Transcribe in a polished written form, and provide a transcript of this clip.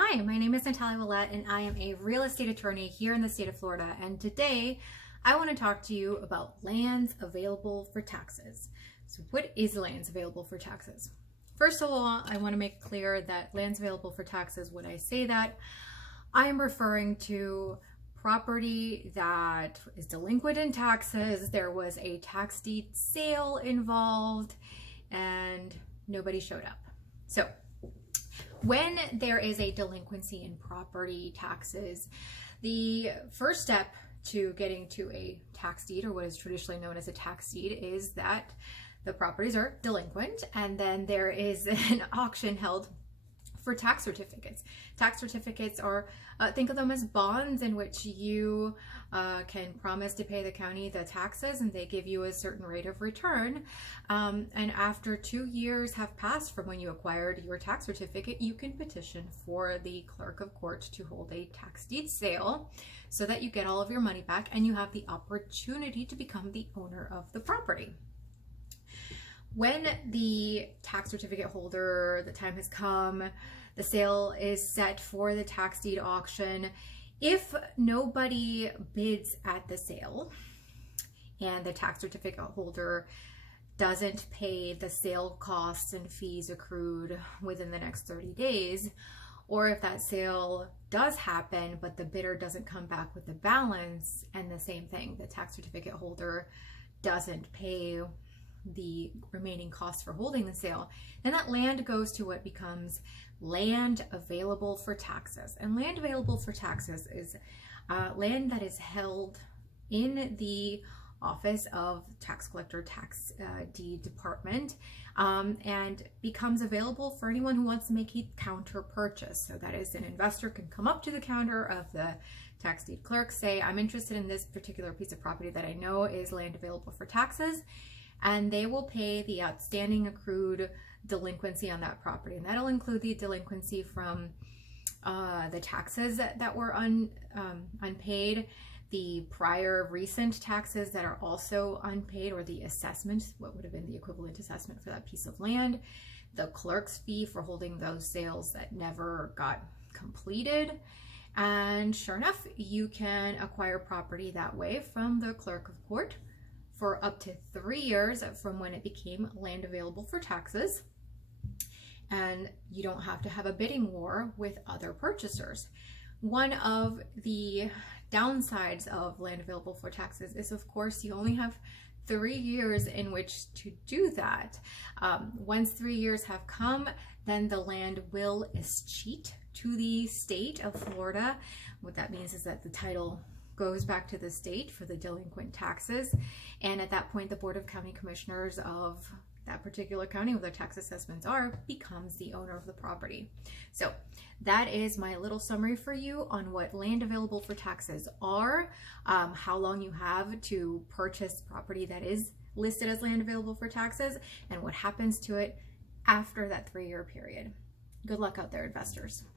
Hi, my name is Natalia and I am a real estate attorney here in the state of Florida. And today I want to talk to you about lands available for taxes. So what is lands available for taxes? First of all, I want to make clear that lands available for taxes, when I say that, I am referring to property that is delinquent in taxes. There was a tax deed sale involved and nobody showed up. So when there is a delinquency in property taxes, the first step to getting to a tax deed, or what is traditionally known as a tax deed, is that the properties are delinquent, and then there is an auction held for tax certificates. Tax certificates are, think of them as bonds in which you can promise to pay the county the taxes and they give you a certain rate of return. And after 2 years have passed from when you acquired your tax certificate, you can petition for the clerk of court to hold a tax deed sale so that you get all of your money back and you have the opportunity to become the owner of the property. When the tax certificate holder, the time has come, the sale is set for the tax deed auction. If nobody bids at the sale and the tax certificate holder doesn't pay the sale costs and fees accrued within the next 30 days, or if that sale does happen but the bidder doesn't come back with the balance, and the same thing, the tax certificate holder doesn't pay the remaining costs for holding the sale, then that land goes to what becomes land available for taxes. And land available for taxes is land that is held in the Office of Tax Collector Tax Deed Department and becomes available for anyone who wants to make a counter purchase. So that is, an investor can come up to the counter of the tax deed clerk, say, I'm interested in this particular piece of property that I know is land available for taxes, and they will pay the outstanding accrued delinquency on that property. And that'll include the delinquency from the taxes that were unpaid, the prior recent taxes that are also unpaid, or the assessment, what would have been the equivalent assessment for that piece of land, the clerk's fee for holding those sales that never got completed. And sure enough, you can acquire property that way from the clerk of court for up to 3 years from when it became land available for taxes. And you don't have to have a bidding war with other purchasers. One of the downsides of land available for taxes is, of course, you only have 3 years in which to do that. Once 3 years have come, then the land will escheat to the state of Florida. What that means is that the title goes back to the state for the delinquent taxes, and at that point the Board of County Commissioners of that particular county where their tax assessments are becomes the owner of the property. So that is my little summary for you on what land available for taxes are, how long you have to purchase property that is listed as land available for taxes, and what happens to it after that 3-year period. Good luck out there, investors.